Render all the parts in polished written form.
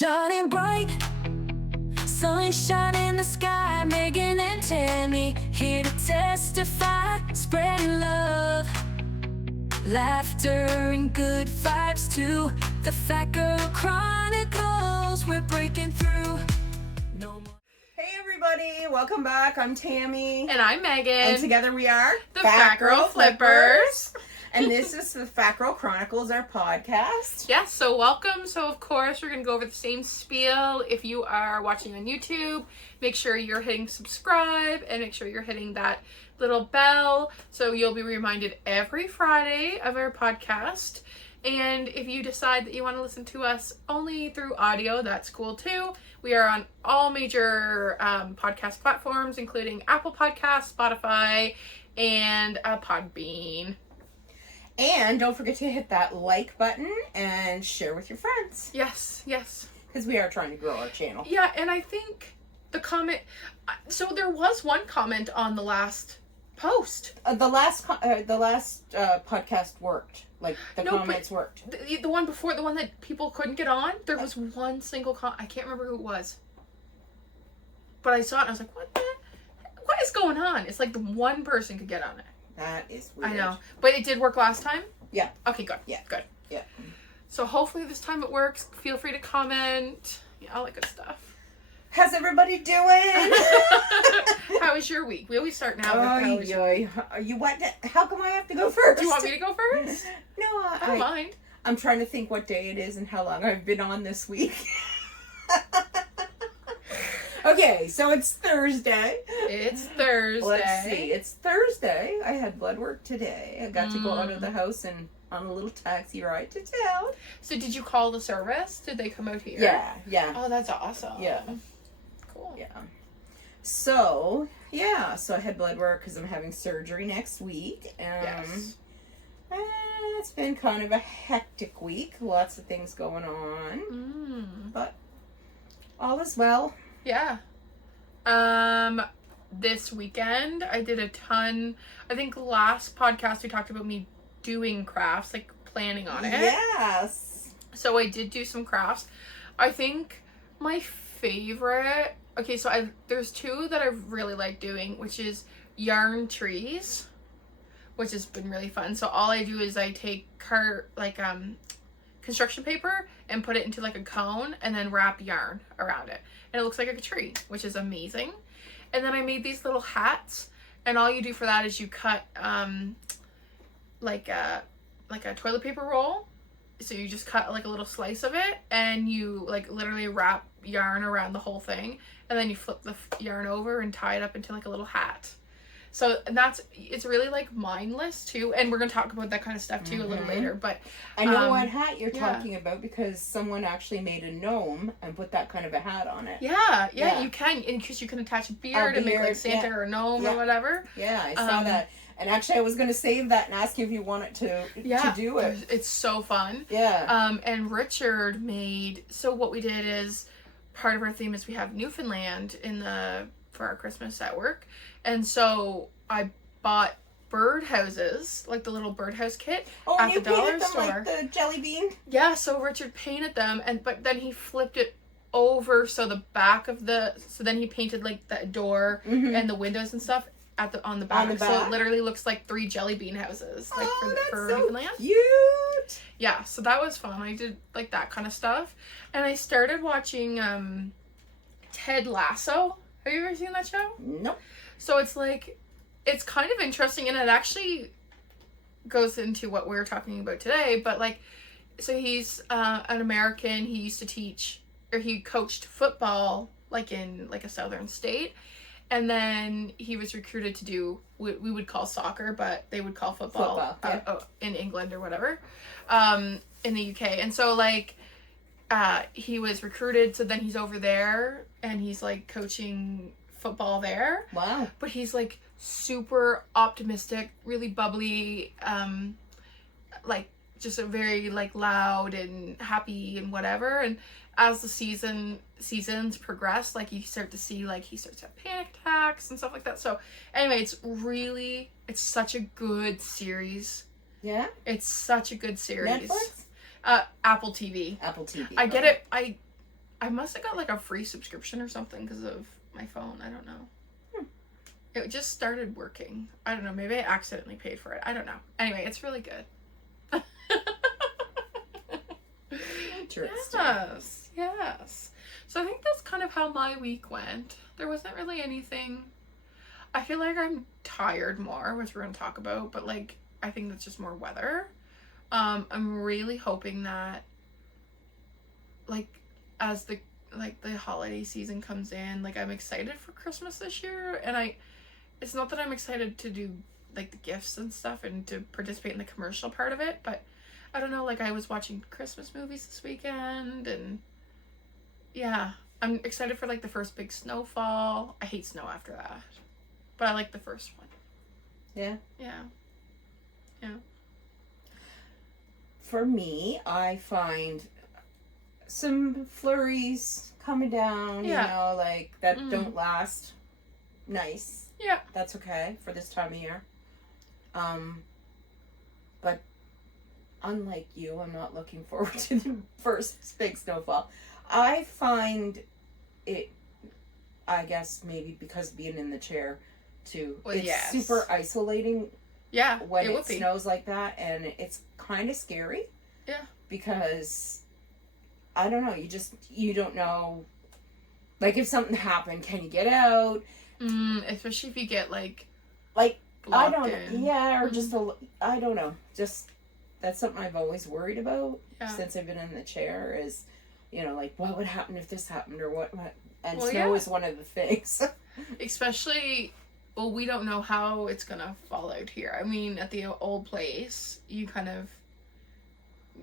Shining bright, sunshine in the sky. Megan and Tammy here to testify, spreading love, laughter and good vibes too. The Fat Girl Chronicles, we're breaking through. No more. Hey everybody, welcome back. I'm Tammy. And I'm Megan. And together we are the Fat Girl Flippers. And this is the Fat Girl Chronicles, our podcast. Yes, so welcome. So of course we're going to go over the same spiel. If you are watching on YouTube, make sure you're hitting subscribe and make sure you're hitting that little bell so you'll be reminded every Friday of our podcast. And if you decide that you want to listen to us only through audio, that's cool too. We are on all major podcast platforms, including Apple Podcasts, Spotify, and Podbean. And don't forget to hit that like button and share with your friends. Yes, yes. Because we are trying to grow our channel. Yeah, and I think the comment... So there was one comment on the last post. The last podcast worked. Like, the comments worked. The one before, the one that people couldn't get on, there was one single I can't remember who it was. But I saw it and I was like, what is going on? It's like the one person could get on it. That is weird. I know. But it did work last time? Yeah. Okay, good. Yeah. Good. Yeah. So hopefully this time it works. Feel free to comment. Yeah, all that good stuff. How's everybody doing? How was your week? We always start now with how was your... How come I have to go first? Do you want me to go first? No, I don't mind. I'm trying to think what day it is and how long I've been on this week. Okay, so it's Thursday. It's Thursday. Let's see. It's Thursday. I had blood work today. I got to go out of the house and on a little taxi ride to town. So did you call the service? Did they come out here? Yeah. Oh, that's awesome. Yeah. Cool. Yeah. So I had blood work because I'm having surgery next week. Yes. It's been kind of a hectic week. Lots of things going on. But all is well. Yeah. This weekend I did a ton. I think last podcast we talked about me doing crafts, like planning on it. Yes. So I did do some crafts. I think my favorite, there's two that I really like doing, which is yarn trees, which has been really fun. So all I do is I take construction paper and put it into like a cone and then wrap yarn around it. And it looks like a tree, which is amazing. And then I made these little hats, and all you do for that is you cut like a toilet paper roll. So you just cut like a little slice of it, and you like literally wrap yarn around the whole thing, and then you flip the yarn over and tie it up into like a little hat. So it's really like mindless too, and we're gonna talk about that kind of stuff too a little later. But I know what hat you're talking about because someone actually made a gnome and put that kind of a hat on it. Yeah, you can, because you can attach a beard and make like Santa or a gnome or whatever. Yeah, I saw that. And actually, I was going to save that and ask you if you wanted to do it. It's so fun. Yeah. And Richard made... So what we did is, part of our theme is we have Newfoundland for our Christmas at work. And so I bought birdhouses, like the little birdhouse kit at the dollar store. Like the jelly bean? Yeah, so Richard painted them, but then he flipped it over so the back of so then he painted like the door and the windows and stuff on the back. So it literally looks like 3 jelly bean houses, like for Newfoundland. Cute. Yeah, so that was fun. I did like that kind of stuff, and I started watching Ted Lasso. Have you ever seen that show? Nope. So it's kind of interesting, and it actually goes into what we're talking about today. But like, so he's an American. He used to teach, or he coached football like in like a southern state. And then he was recruited to do what we would call soccer, but they would call football in England or whatever, in the UK. And so like, he was recruited. So then he's over there and he's like coaching football there. Wow. But he's like super optimistic, really bubbly, like just a very like loud and happy and whatever. And as the seasons progress, like you start to see like he starts to have panic attacks and stuff like that. So anyway, it's such a good series. Yeah? It's such a good series. Netflix? Apple TV. Apple TV. I get it. I must have got like a free subscription or something because of my phone. I don't know. It just started working. I don't know. Maybe I accidentally paid for it. I don't know. Anyway, it's really good. Interesting. Yes. So I think that's kind of how my week went. There wasn't really anything. I feel like I'm tired more, which we're going to talk about, but like I think that's just more weather. I'm really hoping that like as the holiday season comes in, like I'm excited for Christmas this year, and it's not that I'm excited to do like the gifts and stuff and to participate in the commercial part of it, but I don't know, like I was watching Christmas movies this weekend, and yeah, I'm excited for like the first big snowfall. I hate snow after that, but I like the first one. Yeah. Yeah. For me, I find some flurries coming down, you know, like that don't last. Nice. Yeah. That's okay for this time of year. But unlike you, I'm not looking forward to the first big snowfall. I find it, I guess maybe because being in the chair too, Well, it's yes. super isolating Yeah. when it it would be. snows like that, and it's kind of scary. Yeah. Because I don't know, you don't know, like if something happened, can you get out? Especially if you get like I blocked don't in. yeah, or just I don't know, just that's something I've always worried about Yeah. since I've been in the chair is, you know, like what would happen if this happened or what and Well, snow yeah. is one of the things. Especially, well, we don't know how it's gonna fall out here. I mean, at the old place, you kind of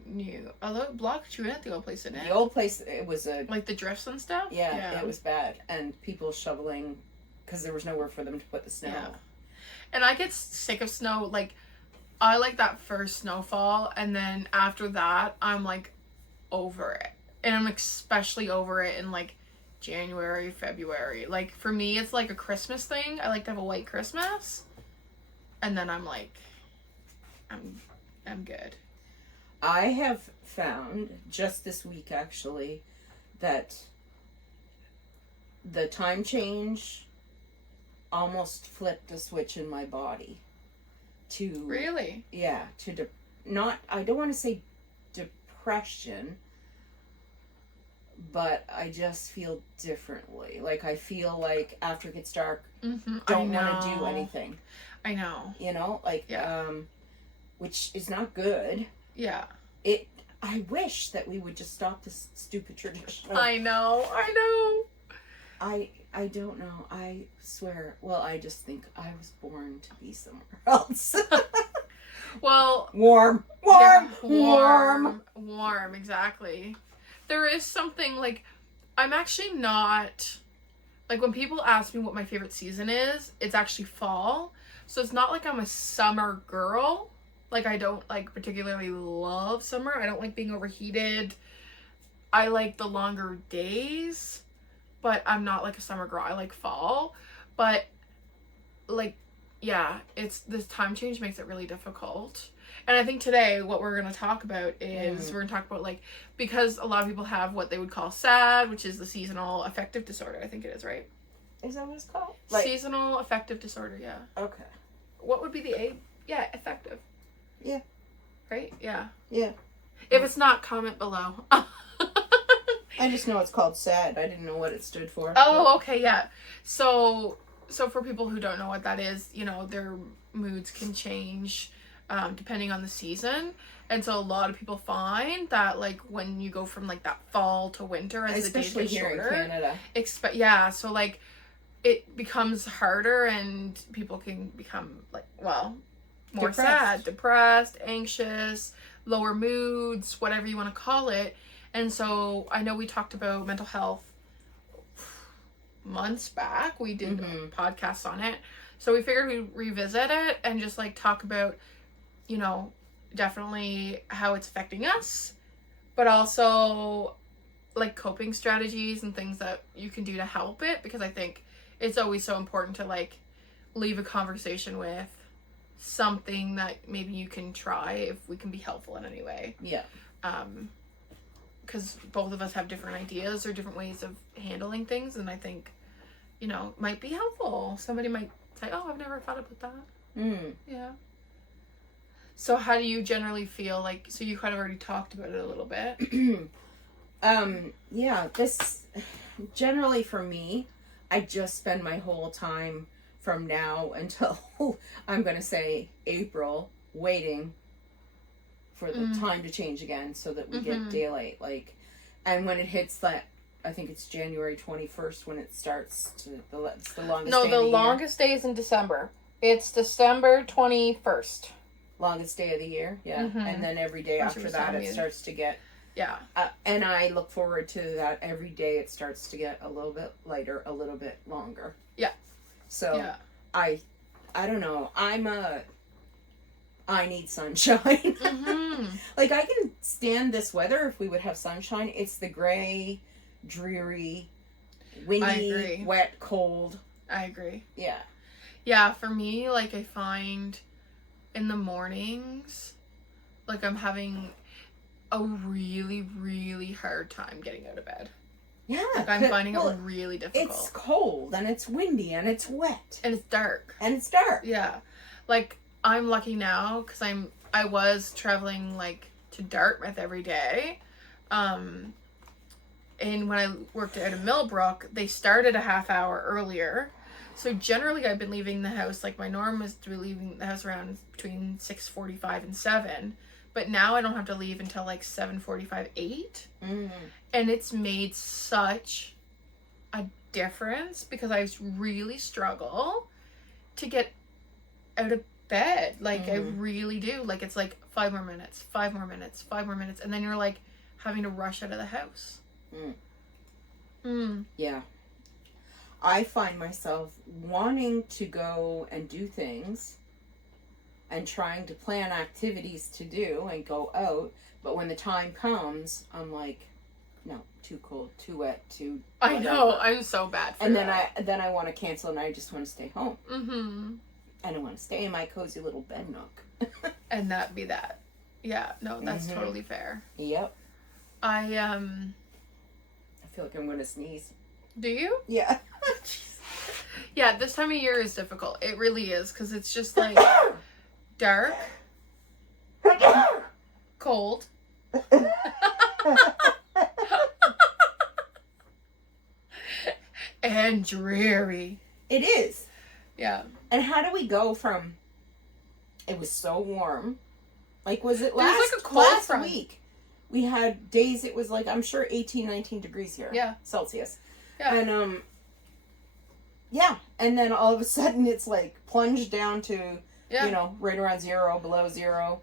knew. Although it blocked you in at the old place, didn't it? The old place, it was Like the drifts and stuff? yeah, it was bad, and people shoveling because there was nowhere for them to put the snow. Yeah. And I get sick of snow. Like, I like that first snowfall, and then after that, I'm like over it. And I'm especially over it in like January, February. Like, for me, it's like a Christmas thing. I like to have a white Christmas. And then I'm like, I'm good. I have found just this week actually that the time change almost flipped a switch in my body to Really? to not, I don't want to say depression, but I just feel differently. Like I feel like after it gets dark, don't want to do anything. I know. You know, like which is not good. Yeah. I wish that we would just stop this stupid tradition. I know. I don't know. I swear. Well, I just think I was born to be somewhere else. Well, warm, exactly. There is something like, I'm actually not, like when people ask me what my favorite season is, it's actually fall. So it's not like I'm a summer girl. Like I don't like particularly love summer. I don't like being overheated. I like the longer days, but I'm not like a summer girl. I like fall. But like, yeah, it's this time change makes it really difficult. And I think today what we're going to talk about is we're going to talk about like, because a lot of people have what they would call SAD, which is the seasonal affective disorder. I think it is, right? Is that what it's called? Seasonal affective disorder, yeah. Okay. What would be the A? Yeah, affective. Yeah. Right? Yeah. Yeah. If it's not, comment below. I just know it's called SAD. I didn't know what it stood for. Oh, okay, yeah. So for people who don't know what that is, you know, their moods can change depending on the season. And so a lot of people find that like when you go from like that fall to winter as especially the days get here shorter, in Canada. Yeah, so like it becomes harder and people can become like, well, more sad, depressed, anxious, lower moods, whatever you want to call it. And so I know we talked about mental health months back. We did podcasts on it. So we figured we'd revisit it and just like talk about, you know, definitely how it's affecting us, but also like coping strategies and things that you can do to help it, because I think it's always so important to like leave a conversation with something that maybe you can try if we can be helpful in any way. Yeah. because both of us have different ideas or different ways of handling things, and I think, you know, might be helpful. Somebody might say, oh, I've never thought about that. Yeah. So how do you generally feel? Like, so you kind of already talked about it a little bit. Yeah, this, generally for me, I just spend my whole time from now until, I'm going to say April, waiting for the time to change again so that we get daylight. Like, and when it hits that, I think it's January 21st when it starts to, it's the longest No, day the of the longest day is in December. It's December 21st. Longest day of the year, yeah. And then every day That's what after you were that, telling it me. starts to get, Yeah. and I look forward to that every day. It starts to get a little bit lighter, a little bit longer. Yeah. So Yeah. I don't know. I need sunshine. Like, I can stand this weather if we would have sunshine. It's the gray, dreary, windy, wet, cold. I agree. Yeah. Yeah, for me, like, I find in the mornings, like, I'm having a really, really hard time getting out of bed. Yeah. Like, I'm finding it really difficult. It's cold, and it's windy, and it's wet. And it's dark. And it's dark. Yeah. Like, I'm lucky now, because I was traveling, like, to Dartmouth every day. And when I worked out of Millbrook, they started a half hour earlier. So generally I've been leaving the house, like, my norm is to be leaving the house around between 6:45 and 7. But now I don't have to leave until, like, 7:45, 8. And it's made such a difference because I really struggle to get out of bed. Like, I really do. Like, it's like 5 more minutes, 5 more minutes, 5 more minutes. And then you're, like, having to rush out of the house. Yeah. I find myself wanting to go and do things and trying to plan activities to do and go out, but when the time comes, I'm like, no, too cold, too wet, too I whatever. know, I'm so bad for And that. then I want to cancel and I just want to stay home. I don't want to stay in my cozy little bed nook. And that be that. Yeah, no, that's totally fair. Yep. I feel like I'm going to sneeze. Do you? Yeah. Yeah, this time of year is difficult. It really is, because it's just like dark, cold, and dreary. It is. Yeah. And how do we go from, it was so warm, like, was it was, last, like, a cold last front. week? We had days it was like, I'm sure 18, 19 degrees here. Yeah. Celsius. Yeah. And, yeah. And then all of a sudden it's like plunged down to, Yeah. you know, right around 0, below 0.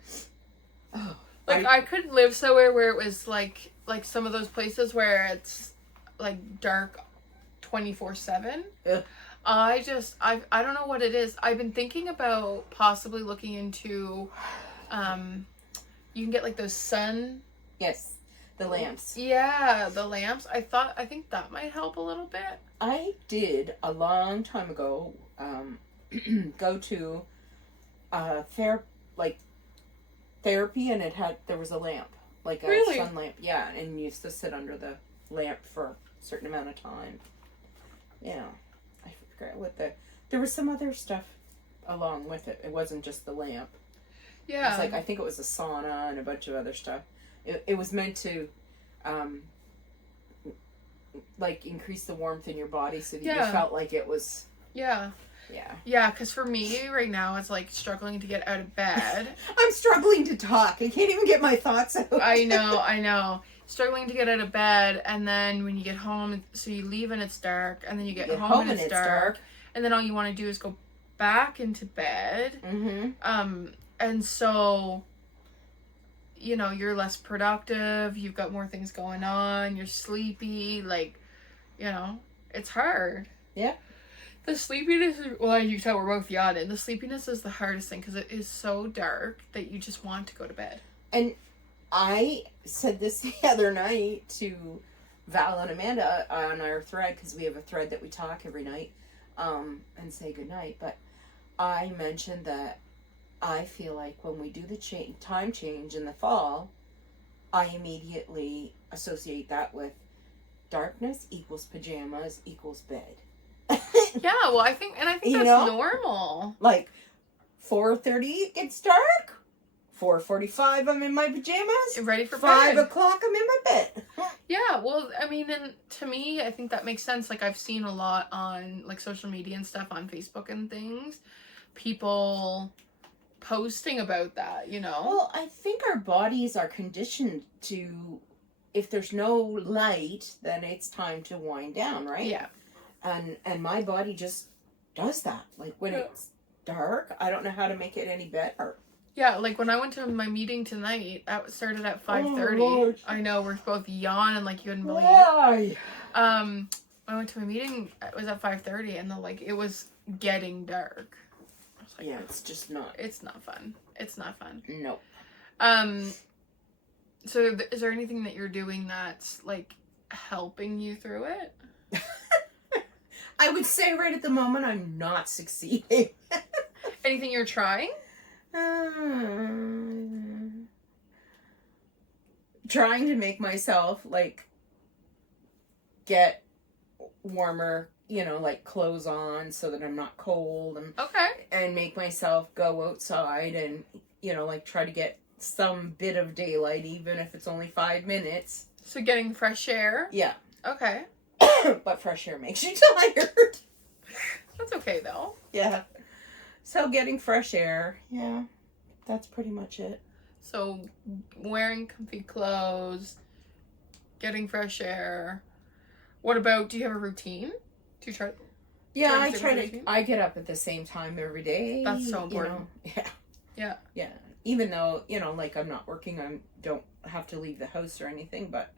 Oh, Like, I couldn't live somewhere where it was like some of those places where it's like dark 24/7. Ugh. I don't know what it is. I've been thinking about possibly looking into, you can get like those sun. Yes. The lamps. Yeah, the lamps. I think that might help a little bit. I did a long time ago, go to therapy, and there was a lamp, like a Really? sun lamp. Yeah, and you used to sit under the lamp for a certain amount of time. Yeah, I forget what there was some other stuff along with it. It wasn't just the lamp. Yeah. It was like, I think it was a sauna and a bunch of other stuff. It was meant to, like, increase the warmth in your body so that you felt like it was. Yeah. Yeah. Yeah, because for me right now, it's like struggling to get out of bed. I'm struggling to talk. I can't even get my thoughts out. I know. Struggling to get out of bed, and then when you get home, so you leave and it's dark, and then you get home and it's dark, and then all you want to do is go back into bed. And so, you know, you're less productive, you've got more things going on, you're sleepy, like, you know, it's hard. Yeah. The sleepiness is, well, you can tell we're both yawning. The sleepiness is the hardest thing because it is so dark that you just want to go to bed. And I said this the other night to Val and Amanda on our thread, because we have a thread that we talk every night and say goodnight. But I mentioned that I feel like when we do the time change in the fall, I immediately associate that with darkness equals pajamas equals bed. Yeah, well, I think that's You know? normal. Like 4:30 it gets dark. 4:45 I'm in my pajamas. Ready for 5 bed. o'clock I'm in my bed. Yeah, well, I mean, and to me, I think that makes sense. Like, I've seen a lot on, like, social media and stuff on Facebook and things. People posting about that, you know? Well, I think our bodies are conditioned to, if there's no light, then it's time to wind down, right? Yeah. And my body just does that. Like when it's dark, I don't know how to make it any better. Yeah, like when I went to my meeting tonight, that started at 5:30. Lord. I know, we're both yawning like you wouldn't believe. Why? I went to my meeting, it was at 5:30, and it was getting dark. I was like, Yeah, it's just not. it's not fun. It's not fun. No. So is there anything that you're doing that's, like, helping you through it? I would say right at the moment I'm not succeeding. Anything you're trying? Trying to make myself like get warmer, like clothes on so that I'm not cold, Okay. and make myself go outside and like try to get some bit of daylight, even if it's only 5 minutes. So getting fresh air? Yeah. Okay. But fresh air makes you tired. That's okay, though. Yeah. So getting fresh air, yeah, that's pretty much it. So wearing comfy clothes, getting fresh air. What about, do you have a routine? Do you try? Yeah, Try to stick with routine? I get up at the same time every day. That's so important. Yeah. Yeah. Yeah. Even though, like I'm not working, I don't have to leave the house or anything, but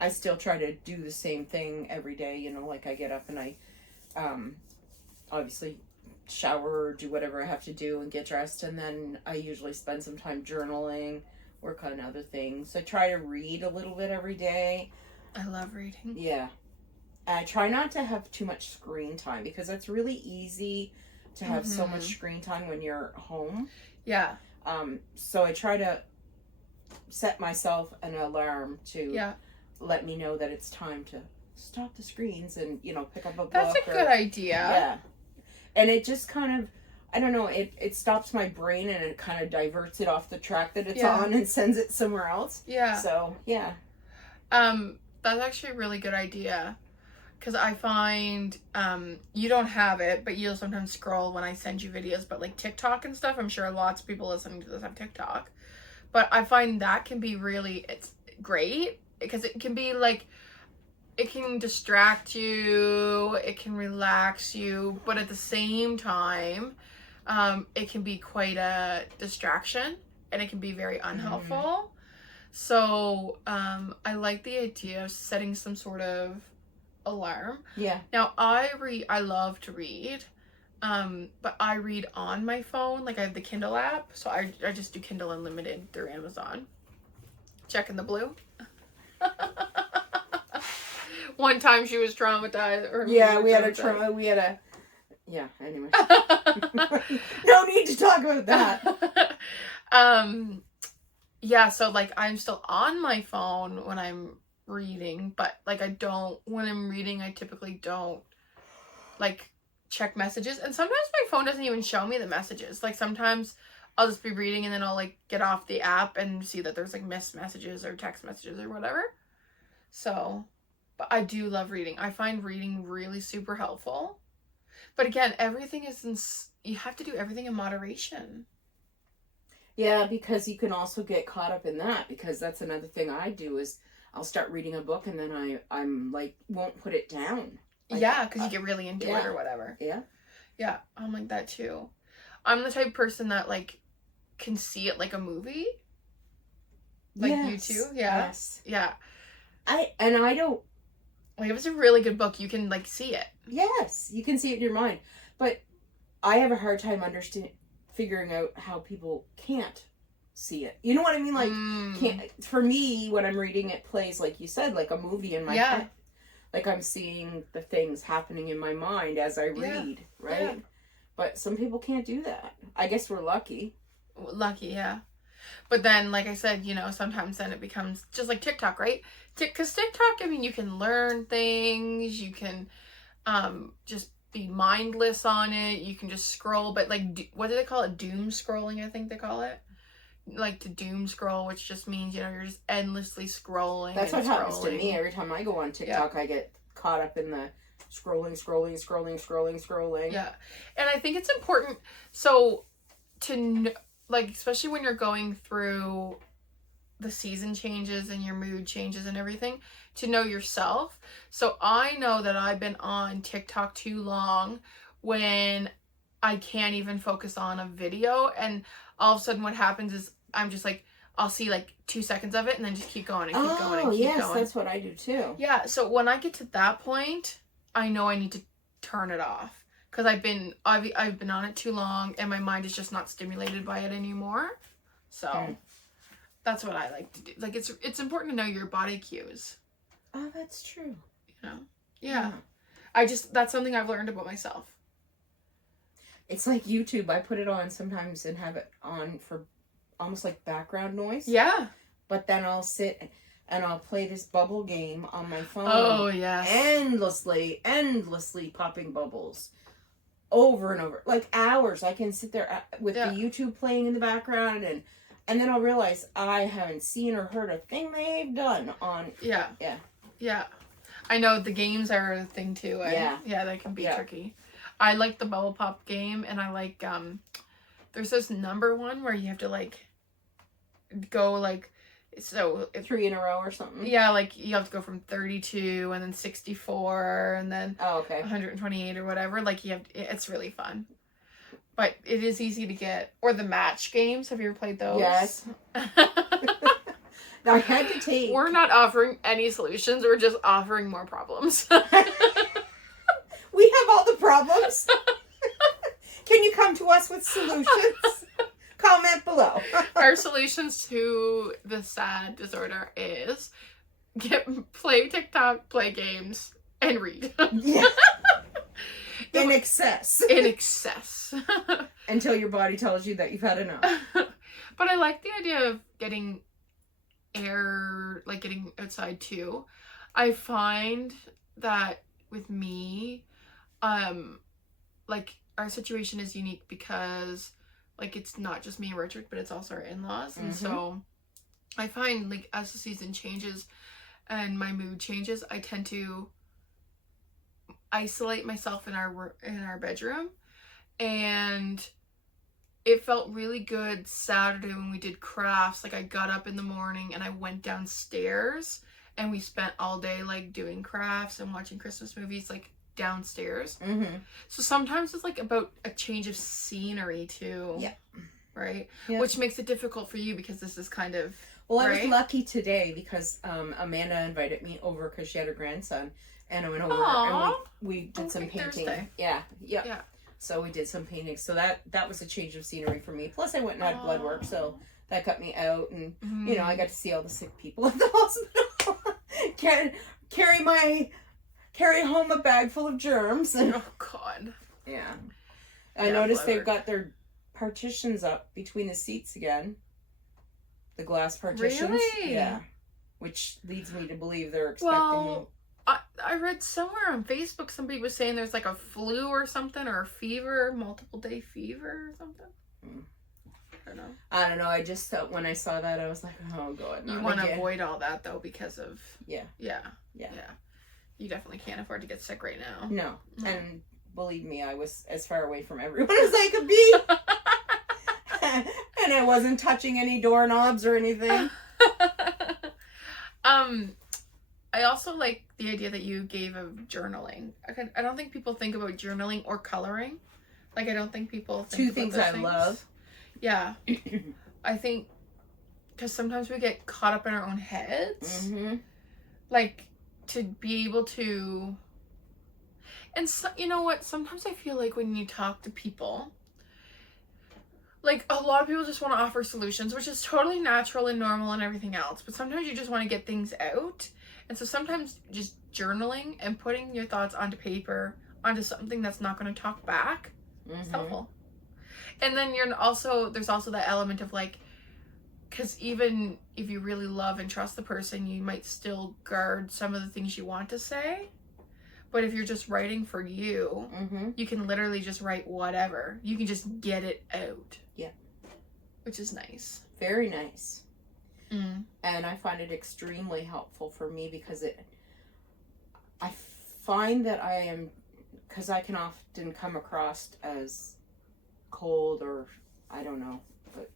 I still try to do the same thing every day, like I get up and I obviously shower or do whatever I have to do and get dressed, and then I usually spend some time journaling, work on other things. I try to read a little bit every day. I love reading. Yeah. I try not to have too much screen time because it's really easy to have so much screen time when you're home. Yeah. So I try to set myself an alarm to Yeah. let me know that it's time to stop the screens and, pick up a book. That's a good idea. Yeah. And it just kind of, I don't know, it stops my brain and it kind of diverts it off the track that it's on and sends it somewhere else. Yeah. So, yeah. That's actually a really good idea. Because I find, you don't have it, but you'll sometimes scroll when I send you videos, but like TikTok and stuff, I'm sure lots of people listening to this have TikTok. But I find that can be it's great, because it can be like, it can distract you, it can relax you, but at the same time, it can be quite a distraction, and it can be very unhelpful. So, I like the idea of setting some sort of alarm. Yeah. Now, I love to read, but I read on my phone. Like, I have the Kindle app, so I just do Kindle Unlimited through Amazon. Checking the blue. One time she was traumatized. Yeah, yeah, anyway. No need to talk about that. Yeah, so like I'm still on my phone when I'm reading, but like when I'm reading, I typically don't like check messages, and sometimes my phone doesn't even show me the messages. Like sometimes I'll just be reading and then I'll like get off the app and see that there's like missed messages or text messages or whatever. So, but I do love reading. I find reading really super helpful. But again, everything you have to do everything in moderation. Yeah, because you can also get caught up in that, because that's another thing I do is I'll start reading a book and then I'm like, won't put it down. Like, yeah, because you get really into it or whatever. Yeah. Yeah, I'm like that too. I'm the type of person that like can see it like a movie. Like you too? Yeah. Yes. Yeah. I don't. Like if it's a really good book, you can like see it. Yes, you can see it in your mind. But I have a hard time figuring out how people can't see it. You know what I mean? Like, can't. For me, when I'm reading, it plays, like you said, like a movie in my head. Like I'm seeing the things happening in my mind as I read, right? Yeah. But some people can't do that. I guess we're lucky. Lucky, yeah. But then, like I said, you know, sometimes then it becomes just like TikTok, right? Because TikTok, I mean, you can learn things, you can just be mindless on it, you can just scroll, but like, what do they call it? Doom scrolling, I think they call it. Like to doom scroll, which just means, you know, you're just endlessly scrolling. That's and what happens to scrolling. me every time I go on TikTok. I get caught up in the scrolling. Yeah. And I think it's important, so like, especially when you're going through the season changes and your mood changes and everything, to know yourself. So I know that I've been on TikTok too long when I can't even focus on a video, and all of a sudden what happens is I'm just like, I'll see like 2 seconds of it and then just keep going and keep going and keep going. That's what I do too. Yeah, so when I get to that point, I know I need to turn it off, because I've been on it too long and my mind is just not stimulated by it anymore. So that's what I like to do. Like, it's important to know your body cues. Oh, that's true. You know? Yeah. That's something I've learned about myself. It's like YouTube. I put it on sometimes and have it on for almost like background noise. Yeah. But then I'll sit and I'll play this bubble game on my phone. Oh, yes. Endlessly popping bubbles. Over and over. Like hours. I can sit there with the YouTube playing in the background, and then I'll realize I haven't seen or heard a thing they've done on... Yeah. Yeah. Yeah. I know the games are a thing too. Yeah, they can be tricky. I like the bubble pop game, and I like there's this number one where you have to like go like, so 3 in a row or something. Yeah, like you have to go from 32 and then 64 and then 128 or whatever. Like it's really fun. But it is easy to get. Or the match games. Have you ever played those? Yes. I had to take... We're not offering any solutions. We're just offering more problems. We have all the problems. Can you come to us with solutions? Comment below. Our solutions to the sad disorder is play TikTok, play games, and read. Yeah. In excess. In excess. Until your body tells you that you've had enough. But I like the idea of getting air, like getting outside too. I find that with me, like our situation is unique because like it's not just me and Richard, but it's also our in-laws. And so I find like as the season changes and my mood changes, I tend to isolate myself in our bedroom. And it felt really good Saturday when we did crafts. Like I got up in the morning and I went downstairs and we spent all day like doing crafts and watching Christmas movies like downstairs. So sometimes it's like about a change of scenery too. Yeah. Right? Yeah. Which makes it difficult for you because this is kind of... Well, I was lucky today because Amanda invited me over because she had her grandson. And I went over and we did some painting. Thursday. Yeah. So we did some painting. So that was a change of scenery for me. Plus I went and had blood work, so that got me out. And, you know, I got to see all the sick people at the hospital. Carry home a bag full of germs. And, oh, God. Yeah. I noticed they've got their partitions up between the seats again. The glass partitions. Really? Yeah. Which leads me to believe they're expecting... I read somewhere on Facebook somebody was saying there's like a flu or something, or a fever, multiple day fever or something. I don't know. I just thought when I saw that I was like, oh God, you want to avoid all that though because of yeah. You definitely can't afford to get sick right now. No. And believe me, I was as far away from everyone as I could be. And I wasn't touching any doorknobs or anything. I also like the idea that you gave of journaling. I don't think people think about journaling or coloring. Like, I don't think people think Two about things those I things. love. Yeah. I think, because sometimes we get caught up in our own heads. Like, to be able to... And so, you know what? Sometimes I feel like when you talk to people... Like, a lot of people just want to offer solutions, which is totally natural and normal and everything else. But sometimes you just want to get things out. And so sometimes just journaling and putting your thoughts onto paper, onto something that's not going to talk back, is helpful. And then there's also that element of like, because even if you really love and trust the person, you might still guard some of the things you want to say. But if you're just writing for you, you can literally just write whatever. You can just get it out. Yeah. Which is nice. Very nice. Mm. And I find it extremely helpful for me because I find that because I can often come across as cold or, I don't know,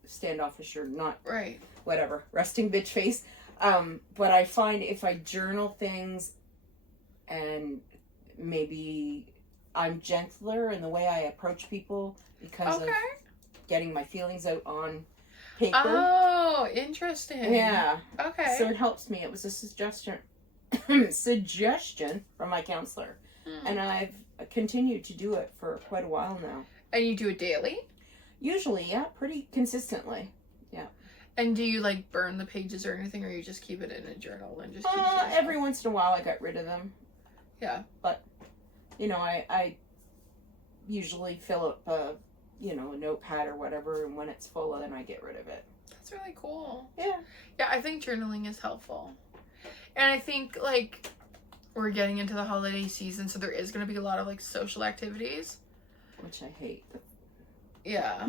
standoffish or not, Right. whatever, resting bitch face. But I find if I journal things and maybe I'm gentler in the way I approach people because of getting my feelings out on paper. Oh, interesting. Yeah. Okay. So it helps me. It was a suggestion from my counselor. And I've continued to do it for quite a while now. And you do it daily? Usually, yeah, pretty consistently. Yeah. And do you like burn the pages or anything, or you just keep it in a journal and just keep it to yourself? Every once in a while I got rid of them. Yeah. But, you know, I usually fill up a notepad or whatever, and when it's full, then I get rid of it. That's really cool. Yeah. Yeah, I think journaling is helpful. And I think, like, we're getting into the holiday season, so there is going to be a lot of, like, social activities. Which I hate. Yeah.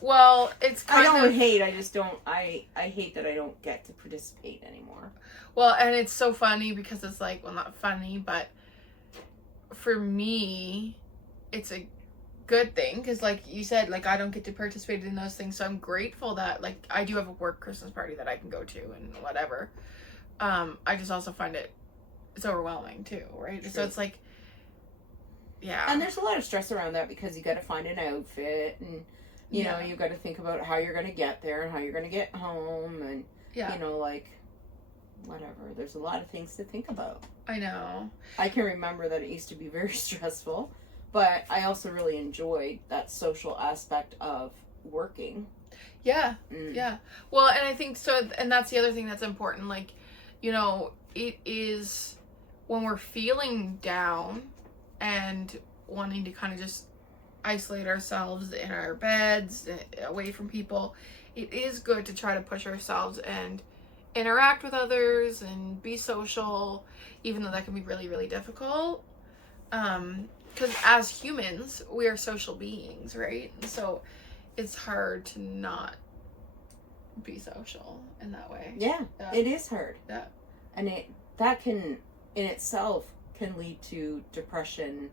Well, it's kind of... I don't hate, I just don't... I hate that I don't get to participate anymore. Well, and it's so funny because it's like, well, not funny, but for me, it's a good thing because, like you said, like, I don't get to participate in those things, so I'm grateful that, like, I do have a work Christmas party that I can go to and whatever. I just also find it's overwhelming too, right? True. So it's like, yeah. And there's a lot of stress around that because you got to find an outfit and, you know, you got to think about how you're going to get there and how you're going to get home and, you know, like, whatever. There's a lot of things to think about. I know. I can remember that it used to be very stressful, but I also really enjoyed that social aspect of working. Yeah. Yeah. Well, and I think so, and that's the other thing that's important. Like, you know, it is when we're feeling down and wanting to kind of just isolate ourselves in our beds, away from people, it is good to try to push ourselves and interact with others and be social, even though that can be really, really difficult. Because as humans, we are social beings, right? And so it's hard to not be social in that way. Yeah, it is hard. Yeah. And that can, in itself, can lead to depression,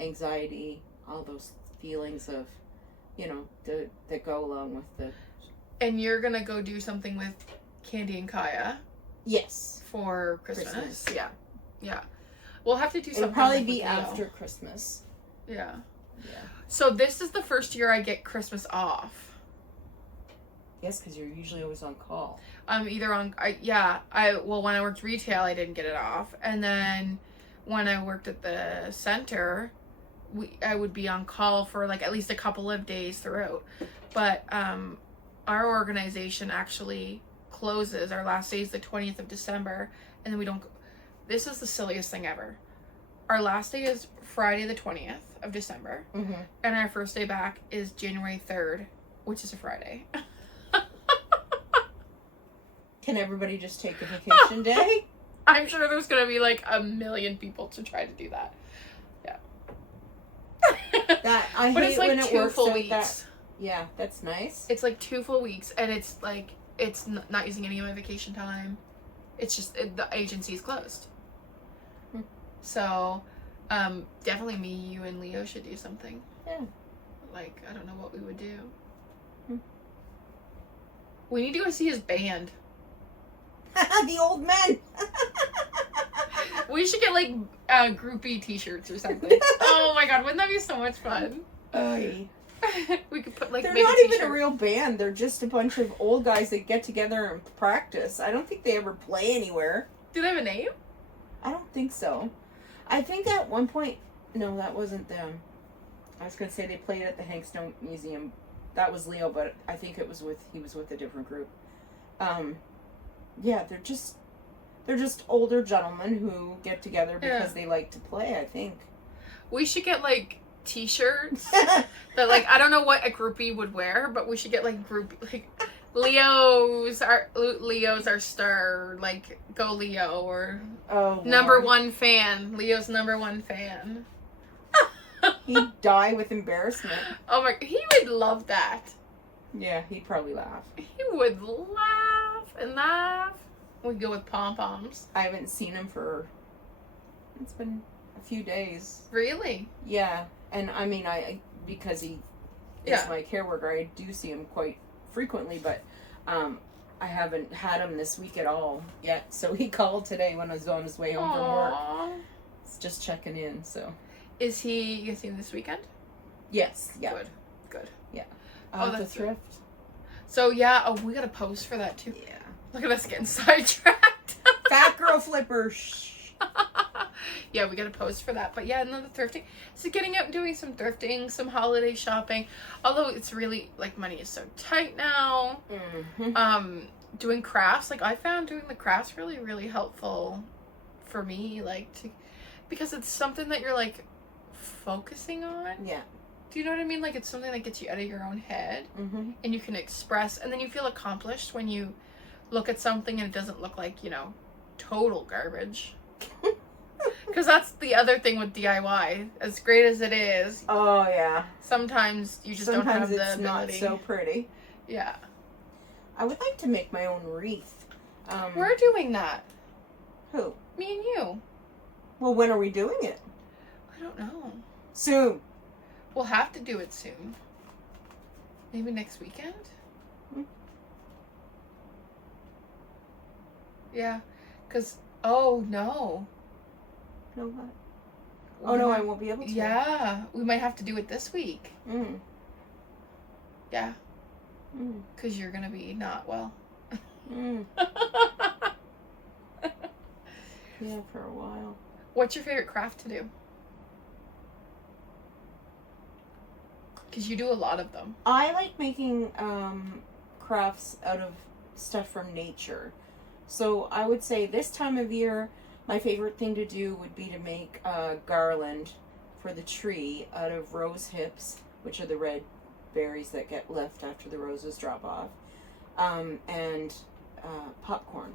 anxiety, all those feelings of, you know, that go along with the... And you're gonna go do something with Candy and Kaya. Yes. For Christmas. Yeah. Yeah. We'll have to do something. It'll probably like be with after Christmas. Yeah. Yeah. So this is the first year I get Christmas off. Yes, because you're usually always on call. I'm either on... well, when I worked retail, I didn't get it off. And then when I worked at the center, I would be on call for like at least a couple of days throughout. But our organization actually closes. Our last day is the 20th of December. And then we don't... This is the silliest thing ever. Our last day is Friday the 20th of December. Mm-hmm. And our first day back is January 3rd, which is a Friday. Can everybody just take a vacation day? I'm sure there's going to be like a million people to try to do that. Yeah. That I but hate it's like when it 2 works full out weeks. that. Yeah, that's nice. It's like 2 full weeks, and it's like it's not using any of my vacation time. It's just the agency is closed. So, definitely me, you, and Leo should do something. Yeah. Like, I don't know what we would do. We need to go see his band. The old men. We should get like groupie t-shirts or something. Oh my god, wouldn't that be so much fun? We could put like... They're make not a even t-shirt. a real band. They're just a bunch of old guys that get together and practice. I don't think they ever play anywhere. Do they have a name? I don't think so. I think at one point... No, that wasn't them. I was going to say they played at the Hank Stone Museum. That was Leo, but I think he was with a different group. Yeah, they're just older gentlemen who get together because they like to play, I think. We should get like t-shirts that like, I don't know what a groupie would wear, but we should get like Leo's our star. Like, go Leo, or Oh, number Lord. one fan. Leo's number one fan. He'd die with embarrassment. Oh my, he would love that. Yeah, he'd probably laugh. He would laugh and laugh. We'd go with pom-poms. I haven't seen him it's been a few days. Really? Yeah, and I mean, because he is my care worker, I do see him quite frequently, but I haven't had him this week at all yet. So he called today when I was on his way home from work. Aww. It's just checking in, so. Is he, you gonna see him this weekend? Yes, yeah. Good. The that's good. thrift. So yeah, we gotta post for that too. Yeah. Look at us getting sidetracked. Fat girl flipper. Shh. Yeah, we gotta post for that. But yeah, another thrifting. So getting out and doing some thrifting, some holiday shopping. Although it's really, like, money is so tight now. Mm-hmm. Doing crafts. Like, I found doing the crafts really, really helpful for me. Like, because it's something that you're, like, focusing on. Yeah. Do you know what I mean? Like, it's something that gets you out of your own head. Mm-hmm. And you can express. And then you feel accomplished when you look at something and it doesn't look like, total garbage. Because that's the other thing with DIY. As great as it is, Oh, yeah. sometimes you just don't have the it's not ability. so pretty. Yeah. I would like to make my own wreath. We're doing that. Who? Me and you. Well, when are we doing it? I don't know. Soon. We'll have to do it soon. Maybe next weekend? Hmm. Yeah. Because, oh, no. No what? Oh, no, I won't be able to. Yeah. We might have to do it this week. Mm. Yeah. Mm. Because you're going to be not well. Mm. Yeah, for a while. What's your favorite craft to do? Because you do a lot of them. I like making crafts out of stuff from nature. So I would say this time of year, my favorite thing to do would be to make a garland for the tree out of rose hips, which are the red berries that get left after the roses drop off, and popcorn.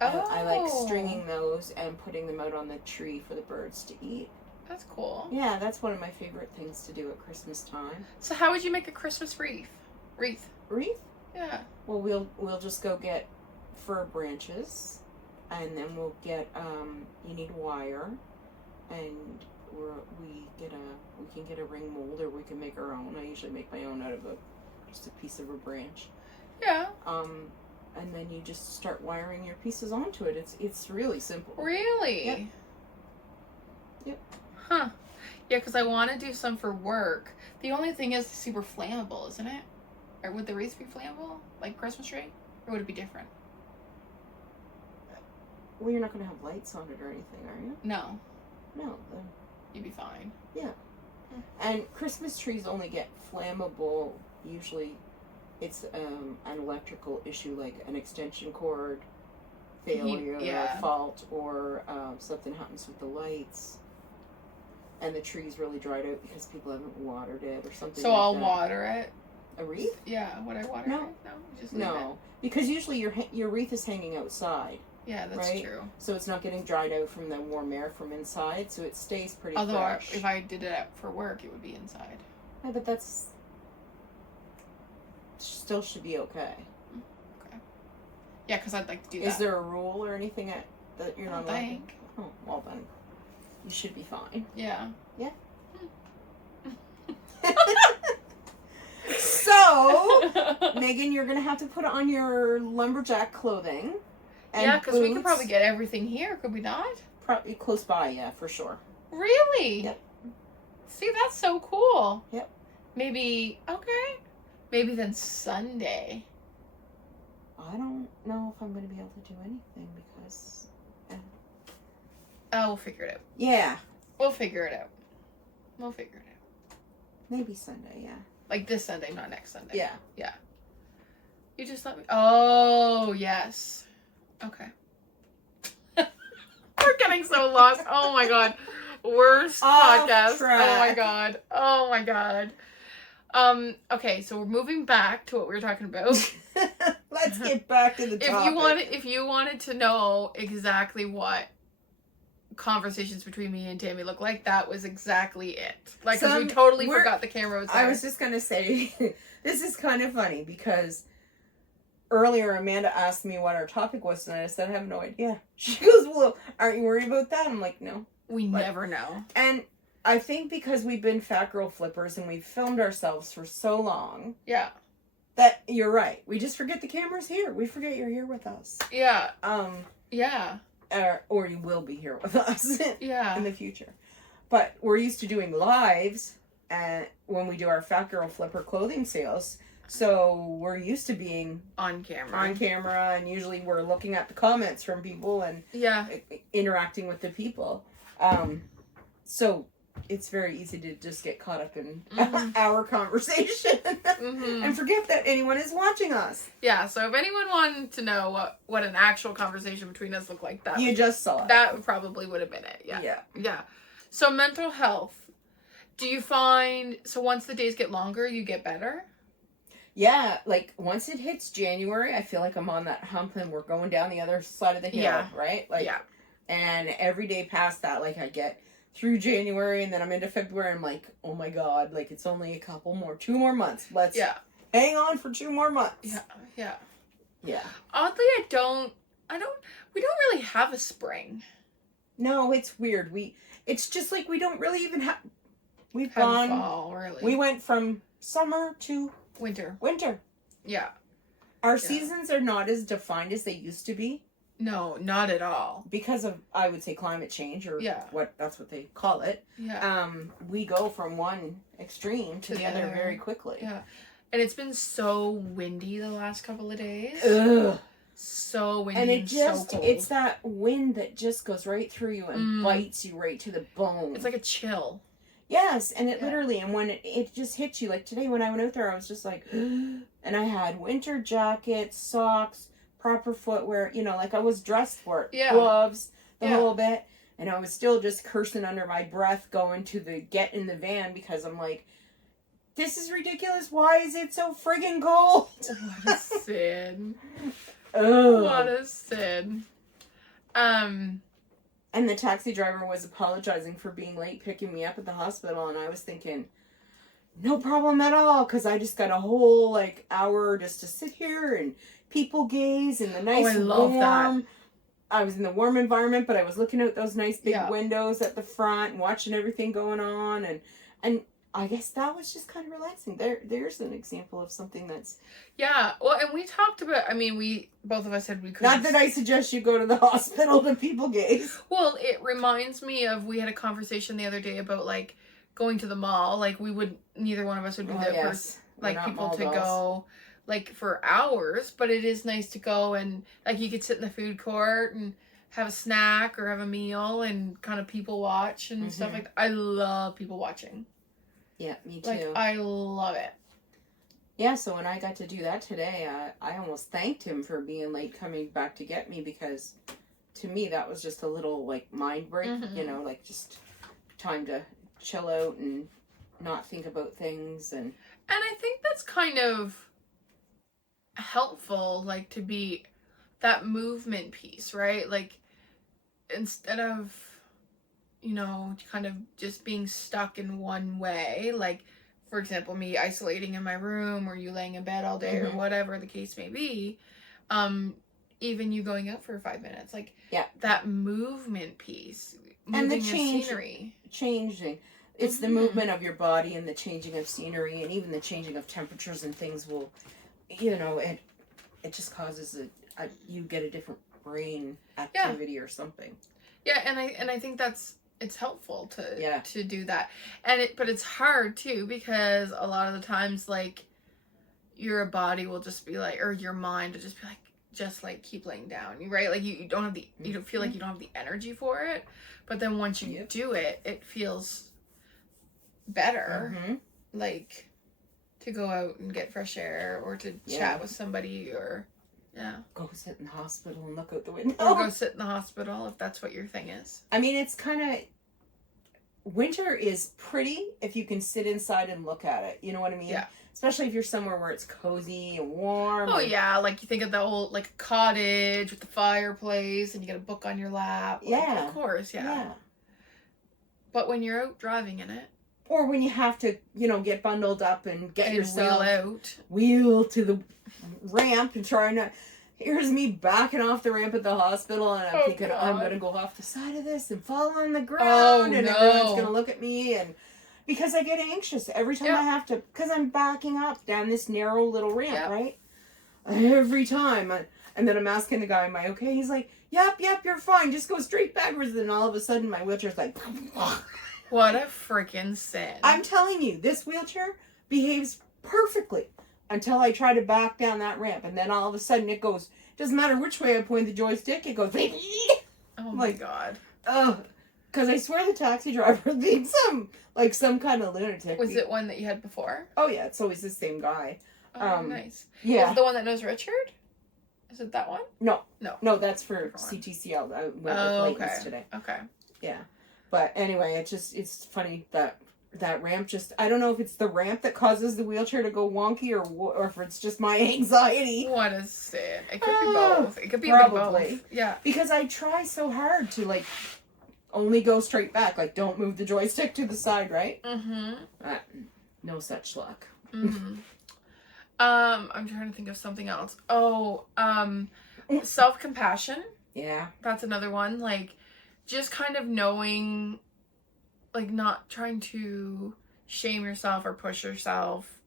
I like stringing those and putting them out on the tree for the birds to eat. That's cool. Yeah, that's one of my favorite things to do at Christmas time. So how would you make a Christmas wreath? Wreath? Yeah. Well, we'll just go get fir branches, and then we'll get you need wire, and we can get a ring mold, or we can make our own. I usually make my own out of just a piece of a branch. Yeah. And then you just start wiring your pieces onto it. It's really simple. Really? Yep. Yep. Huh. Yeah, because I want to do some for work. The only thing is it's super flammable, isn't it? Or would the wreath be flammable? Like Christmas tree? Or would it be different? Well, you're not going to have lights on it or anything, are you? No. No. You'd be fine. And Christmas trees only get flammable, usually it's an electrical issue, like an extension cord failure or fault, or something happens with the lights, and the tree's really dried out because people haven't watered it or something. So like I'll that. water it? A wreath? Yeah, would I water No. it? No, just leave it. No, because usually your wreath is hanging outside, Yeah, that's right? true. So it's not getting dried out from the warm air from inside, so it stays pretty Although fresh. if I did it for work, it would be inside. Yeah, but that's still should be okay. Yeah, because I'd like to do that. Is there a rule or anything that you're I not don't allowed? think. Oh, well then, you should be fine. Yeah. So, Megan, you're gonna have to put on your lumberjack clothing. And yeah, because we could boots. probably get everything here, could we not? Probably close by, yeah, for sure. Really? Yep. See, that's so cool. Yep. Maybe, okay. Maybe then Sunday. I don't know if I'm gonna be able to do anything because. Oh, we'll figure it out. Yeah, We'll figure it out. We'll figure it out. maybe Sunday. Yeah. Like this Sunday, not next Sunday. Yeah. You just let me. Oh, yes. Okay. We're getting so lost. Oh my god. Worst Off podcast. track. Oh my god. Oh my god. Okay, so we're moving back to what we were talking about. Let's get back to the topic. If you wanted to know exactly what conversations between me and Tammy look like, that was exactly it. Like, because we totally forgot the camera was there. I was just gonna say, this is kind of funny because earlier Amanda asked me what our topic was, and I said I have no idea. She goes, "Well, aren't you worried about that?" I'm like, "No." We never know. And I think because we've been fat girl flippers and we've filmed ourselves for so long. Yeah. That you're right. We just forget the camera's here. We forget you're here with us. Yeah. Yeah. Or you will be here with us. Yeah. In the future. But we're used to doing lives when we do our fat girl flipper clothing sales. So we're used to being on camera, and usually we're looking at the comments from people and interacting with the people. So it's very easy to just get caught up in our conversation and forget that anyone is watching us. Yeah, so if anyone wanted to know what an actual conversation between us looked like, you just saw it. That probably would have been it. Yeah. So mental health. Do you find, so once the days get longer, you get better? Yeah, like once it hits January, I feel like I'm on that hump and we're going down the other side of the hill, right? Like, and every day past that, like I get through January and then I'm into February. I'm like, oh my God, like it's only a couple more, 2 more months. Let's hang on for 2 more months. Yeah. Oddly, we don't really have a spring. No, it's weird. It's just like we don't really even have, we've have gone, fall, really. We went from summer to winter. Yeah. Our seasons are not as defined as they used to be. No, not at all. Because of, I would say, climate change, or that's what they call it. Yeah. We go from one extreme to the other very quickly. Yeah. And it's been so windy the last couple of days. Ugh. So windy and it just, so cold. It's that wind that just goes right through you and bites you right to the bone. It's like a chill. Yes, and it literally, and when it just hits you, like today when I went out there, I was just like, and I had winter jackets, socks, proper footwear, like I was dressed for it, gloves, the whole bit, and I was still just cursing under my breath going to get in the van because I'm like, this is ridiculous, why is it so friggin' cold? What a sin. Ugh. What a sin. And the taxi driver was apologizing for being late picking me up at the hospital, and I was thinking, no problem at all, because I just got a whole, hour just to sit here and people gaze in the nice warm... I was in the warm environment, but I was looking out those nice big windows at the front and watching everything going on, and I guess that was just kind of relaxing. There's an example of something that's... Yeah, well, and we talked about, both of us said we couldn't... Not that I suggest you go to the hospital to people gaze. Well, it reminds me of, we had a conversation the other day about, going to the mall. Neither one of us would be there for, people to go, for hours. But it is nice to go and, you could sit in the food court and have a snack or have a meal and kind of people watch and stuff like that. I love people watching. Yeah, me too. I love it. Yeah, so when I got to do that today, I almost thanked him for being late coming back to get me, because to me that was just a little, mind break, just time to chill out and not think about things. And I think that's kind of helpful, to be that movement piece, right? Instead of... kind of just being stuck in one way. For example, me isolating in my room or you laying in bed all day or whatever the case may be. Even you going out for 5 minutes. That movement piece. And the scenery. Changing. It's the movement of your body and the changing of scenery and even the changing of temperatures and things will, it just causes you get a different brain activity or something. Yeah, and I think it's helpful to do that. But it's hard too, because a lot of the times your body will just be or your mind will just be keep laying down, right? You don't have you don't feel like you don't have the energy for it, but then once you do it, it feels better. To go out and get fresh air or to chat with somebody or go sit in the hospital and look out the window. Or go sit in the hospital if that's what your thing is. It's kind of... winter is pretty if you can sit inside and look at it. You know what I mean? Yeah. Especially if you're somewhere where it's cozy and warm. Oh and- yeah, like you think of the old like cottage with the fireplace and you get a book on your lap. Like, Yeah. of course, yeah. But when you're out driving in it Or when you have to, you know, get bundled up and get and yourself wheel out. wheel to the ramp and try not. Here's me backing off the ramp at the hospital, and I'm Oh, thinking I'm God. gonna go off the side of this and fall on the ground, and no. everyone's gonna look at me, and because I get anxious every time Yeah. I have to, because I'm backing up down this narrow little ramp, Yeah. right? Every time, and then I'm asking the guy, "Am I okay?" He's like, "Yep, you're fine. Just go straight backwards." And then all of a sudden, my wheelchair's like. What a freaking sin. I'm telling you, this wheelchair behaves perfectly until I try to back down that ramp, and then all of a sudden it goes. Doesn't matter which way I point the joystick, it goes. Oh my like- god. Oh, because I swear the taxi driver thinks I'm some kind of lunatic. Was it one that you had before? Oh yeah, it's always the same guy. Oh, nice. Is Yeah. it the one that knows Richard? Is it that one? No, that's for Different one. CTCL. I went with Oh, Layton's okay. today. Okay. Yeah, but anyway, it's funny that ramp just. I don't know if it's the ramp that causes the wheelchair to go wonky or if it's just my anxiety. What a sin. It could be Ah, both. It could be probably. both. Yeah. Because I try so hard to like only go straight back, like don't move the joystick to the side, right? Mm-hmm. No such luck. Mm-hmm. I'm trying to think of something else. Oh, self-compassion. Yeah. That's another one. Like, just kind of knowing, like, not trying to shame yourself or push yourself.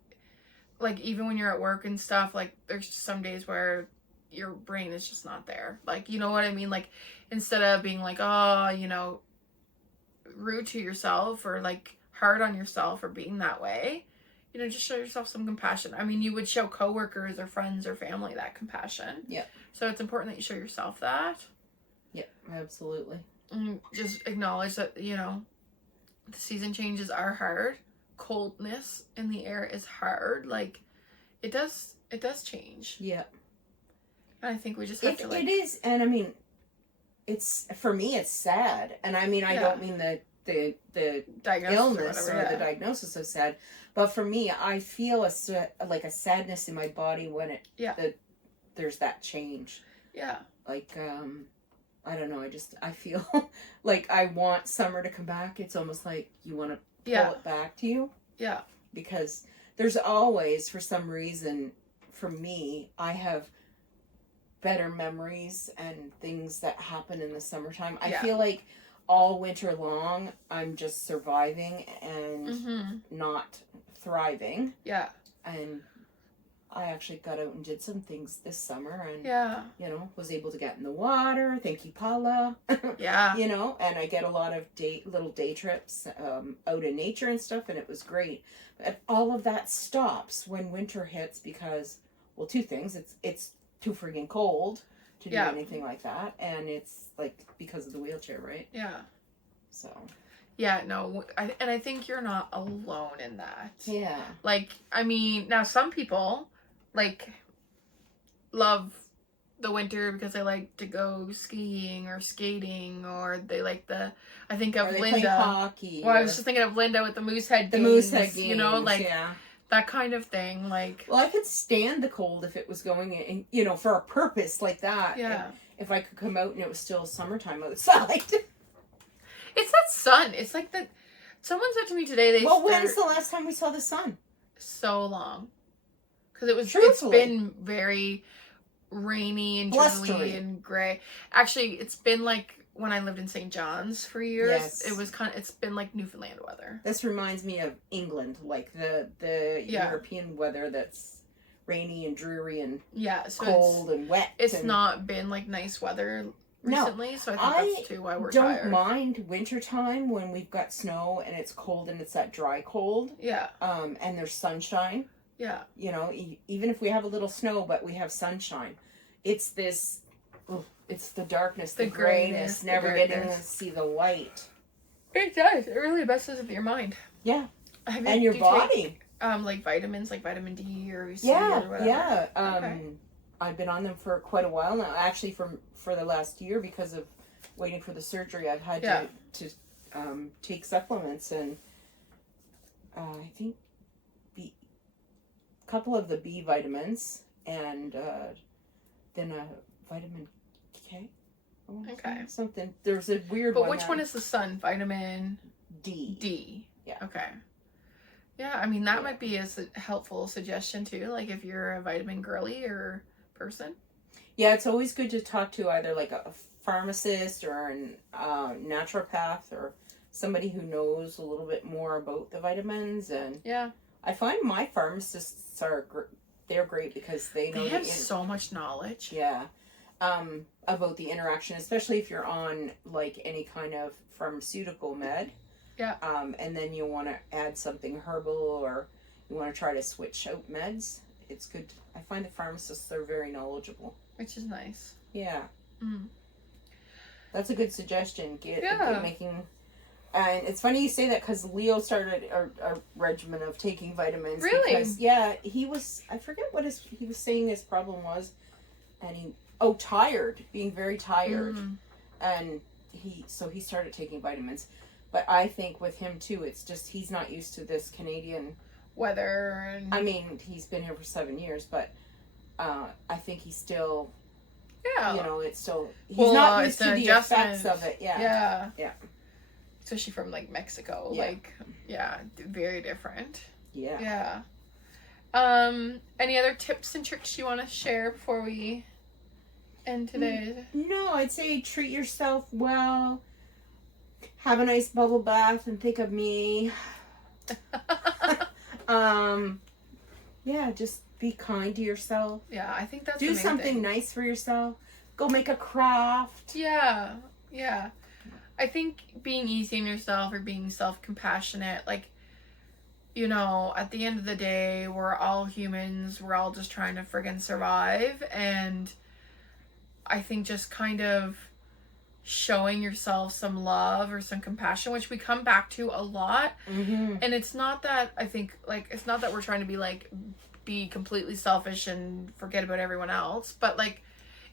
Like, even when you're at work and stuff, like, there's just some days where your brain is just not there. Like, you know what I mean? Like, instead of being like, oh, you know, rude to yourself or, like, hard on yourself for being that way, you know, just show yourself some compassion. I mean, you would show coworkers or friends or family that compassion. Yeah. So it's important that you show yourself that. Yeah, absolutely. And just acknowledge that, you know, the season changes are hard. Coldness in the air is hard. Like, it does change. Yeah. And I think we just have to, like... It is, and I mean, it's, for me, it's sad. And I mean, I Yeah. don't mean the diagnosis illness or or whatever, the diagnosis of sad, but for me, I feel like a sadness in my body when there's that change. Yeah. Like, I don't know, I feel like I want summer to come back. It's almost like you want to pull it back to you. Yeah. Because there's always, for some reason, for me, I have better memories and things that happen in the summertime. I Yeah. feel like all winter long, I'm just surviving and Mm-hmm. not thriving. Yeah. And I actually got out and did some things this summer and, Yeah. you know, was able to get in the water. Thank you, Paula. Yeah. You know, and I get a lot of little day trips out in nature and stuff, and it was great. But all of that stops when winter hits because, well, two things. It's too friggin' cold to do Yeah. anything like that, and it's like because of the wheelchair, right? Yeah. So. Yeah, no, I think you're not alone in that. Yeah. Like, I mean, now some people, like, love the winter because they like to go skiing or skating, or they like I think of Or they Linda. play hockey. Well, I or was just thinking of Linda with the Moosehead the games. Moosehead games. You know, like, yeah. that kind of thing. Like, Well, I could stand the cold if it was going in, you know, for a purpose like that. yeah. And if I could come out and it was still summertime outside. It's that sun. It's like that. Someone said to me today, Well, when's the last time we saw the sun? so long. Because it's Truthfully. been very rainy and drizzly Blustery. and gray. Actually, it's been like when I lived in St. John's for years. Yes. It's been like Newfoundland weather. This reminds me of England, like the Yeah. European weather that's rainy and dreary and Yeah, so cold and wet. it's and not been like nice weather No, recently, so I think that's too why we're don't tired. mind wintertime when we've got snow and it's cold and it's that dry cold. Yeah, And there's sunshine. yeah, You know, even if we have a little snow, but we have sunshine, it's this. It's the darkness, the grayness, the never getting to darkness. see the light. it does. It really messes with your mind. Yeah, Have and your do you take, body. like vitamins, like vitamin D or C Yeah, or whatever. yeah. Okay. I've been on them for quite a while now. Actually, for the last year, because of waiting for the surgery, I've had Yeah. to take supplements, and I think a couple of the B vitamins, and then a vitamin K. I wanna Okay. say something. There's a weird But one. which one is the sun? Vitamin D? D. Yeah. Okay. Yeah, I mean, that Yeah. might be a helpful suggestion too. Like if you're a vitamin girly or person. Yeah, it's always good to talk to either like a pharmacist or a naturopath or somebody who knows a little bit more about the vitamins. And Yeah. I find my pharmacists are they're great because they know They have the so much knowledge. yeah, about the interaction, especially if you're on like any kind of pharmaceutical med. Yeah. And then you want to add something herbal, or you want to try to switch out meds. It's good. I find the pharmacists are very knowledgeable. Which is nice. Yeah. Mm. That's a good suggestion. Get Yeah. making, and it's funny you say that because Leo started a regimen of taking vitamins. Really? Because, yeah, he was. I forget what he was saying his problem was, and tired, being very tired, Mm. and he started taking vitamins. But I think with him too, it's just he's not used to this Canadian Weather and I mean, he's been here for 7 years, but I think he's still. yeah. It's still he's Well, not it's used to an the effects adjustment. of it. Yeah. Yeah. Yeah. Especially from like Mexico. Yeah. Like very different. Yeah. Yeah. Any other tips and tricks you want to share before we end today's? No, I'd say treat yourself well. Have a nice bubble bath and think of me. Yeah, just be kind to yourself. Yeah, I think that's Do the main something thing. nice for yourself. Go make a craft. Yeah. I think being easy on yourself or being self-compassionate, like, at the end of the day, we're all humans. We're all just trying to friggin' survive. And I think just kind of showing yourself some love or some compassion, which we come back to a lot. Mm-hmm. And it's not that it's not that we're trying to be completely selfish and forget about everyone else, but like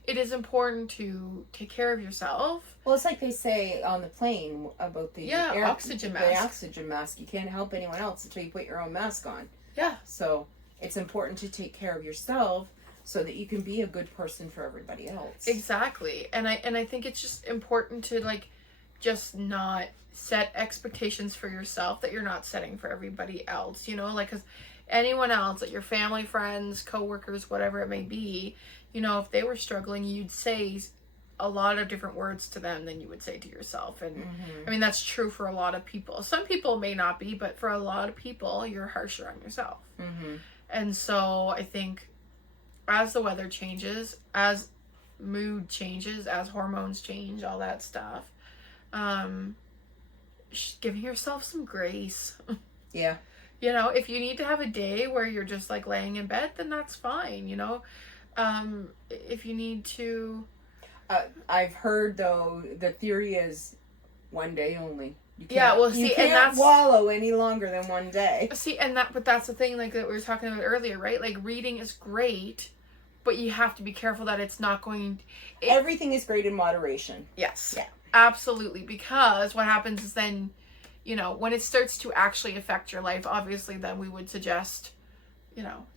it is important to take care of yourself. Well, it's like they say on the plane about the oxygen mask. The oxygen mask. You can't help anyone else until you put your own mask on. Yeah. So it's important to take care of yourself so that you can be a good person for everybody else. Exactly. And I think it's just important to like just not set expectations for yourself that you're not setting for everybody else, like, because anyone else, like your family, friends, coworkers, whatever it may be, if they were struggling, you'd say a lot of different words to them than you would say to yourself. And I mean, that's true for a lot of people. Some people may not be, but for a lot of people, you're harsher on yourself. Mm-hmm. And so I think as the weather changes, as mood changes, as hormones change, all that stuff, giving yourself some grace. Yeah. If you need to have a day where you're just like laying in bed, then that's fine. If you need to. I've heard though the theory is one day only. You Yeah, well, see, you and can't that's wallow any longer than one day. but that's the thing, like that we were talking about earlier, right? Like reading is great, but you have to be careful that it's not going. Everything is great in moderation. Yes. Yeah. Absolutely, because what happens is then, when it starts to actually affect your life, obviously, then we would suggest,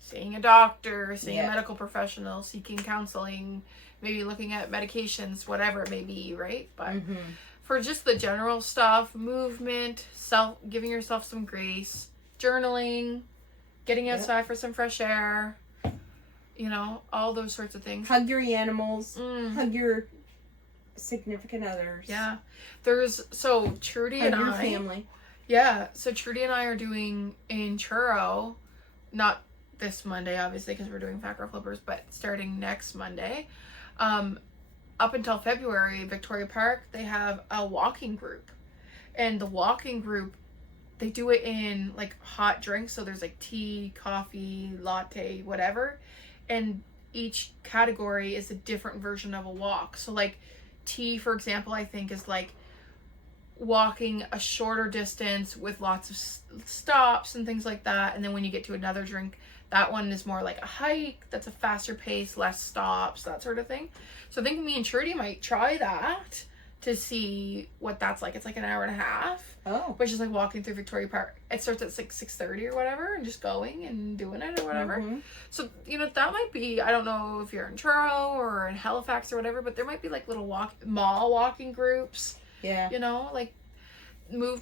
seeing a doctor, seeing a medical professional, seeking counseling, maybe looking at medications, whatever it may be, right? But for just the general stuff, movement, giving yourself some grace, journaling, getting outside for some fresh air, all those sorts of things. Hug your animals. Mm. Hug your significant others. Yeah. Trudy Hug and your I. family. Yeah. So Trudy and I are doing in Churro, not this Monday, obviously, because we're doing Fat Girl Flippers, but starting next Monday. Up until February, Victoria Park, they have a walking group. And the walking group, they do it in like hot drinks. So there's like tea, coffee, latte, whatever. And each category is a different version of a walk. So like tea, for example, I think is like walking a shorter distance with lots of stops and things like that. And then when you get to another drink, that one is more like a hike. That's a faster pace, less stops, that sort of thing. So I think me and Trudy might try that to see what that's like. It's like an hour and a half. Oh. Which is like walking through Victoria Park. It starts at 6:30 or whatever, and just going and doing it or whatever. Mhm. So, that might be, I don't know if you're in Truro or in Halifax or whatever, but there might be like little mall walking groups, Yeah. like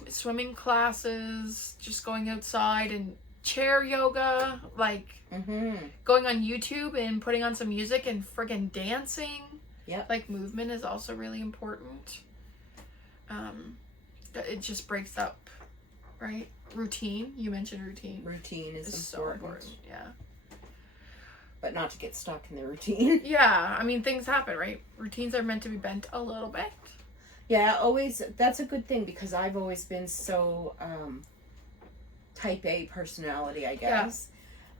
swimming classes, just going outside, and chair yoga, like Mhm. going on YouTube and putting on some music and friggin' dancing. Yep. Like movement is also really important. It just breaks up, right? Routine. You mentioned routine. Routine is It's so important. important. Yeah. But not to get stuck in the routine. Yeah. I mean, things happen, right? Routines are meant to be bent a little bit. Yeah, always. That's a good thing because I've always been so type A personality, I guess.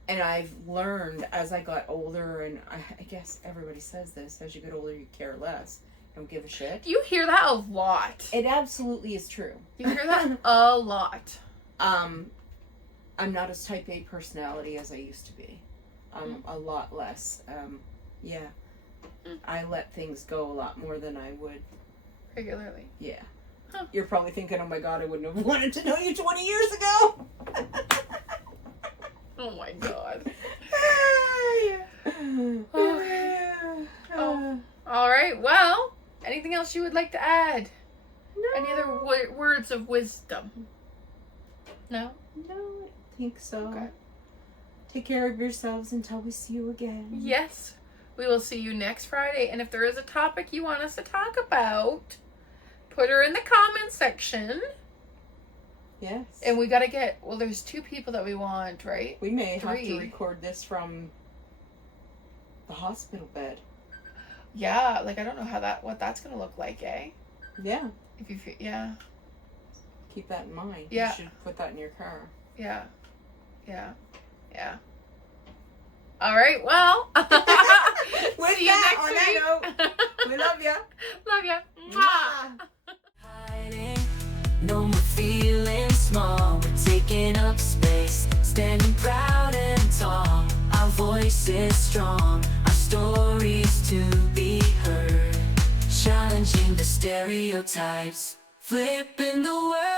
And I've learned as I got older, and I guess everybody says this, as you get older, you care less. Don't give a shit. You hear that a lot. It absolutely is true. You hear that a lot. I'm not as type A personality as I used to be. I'm a lot less. Yeah. I let things go a lot more than I would. Regularly. Yeah. Huh. You're probably thinking, oh my god, I wouldn't have wanted to know you 20 years ago. Oh my god. Oh. All right. Well, anything else you would like to add? No. Any other words of wisdom? No? No, I don't think so. Okay. Take care of yourselves until we see you again. Yes. We will see you next Friday. And if there is a topic you want us to talk about, put her in the comment section. Yes. And we got to get, there's 2 people that we want, right? We may have 3. to record this from the hospital bed. Yeah, like I don't know what that's going to look like, eh? Yeah. If you yeah. Keep that in mind. Yeah. You should put that in your car. Yeah. Yeah. Yeah. All right. Well, With see you that, next on week. that note, we love ya. Love ya. Mwah. Hiding, no more feeling small. We're taking up space, standing proud and tall. Our voice is strong, our stories to be heard. Challenging the stereotypes, flipping the world.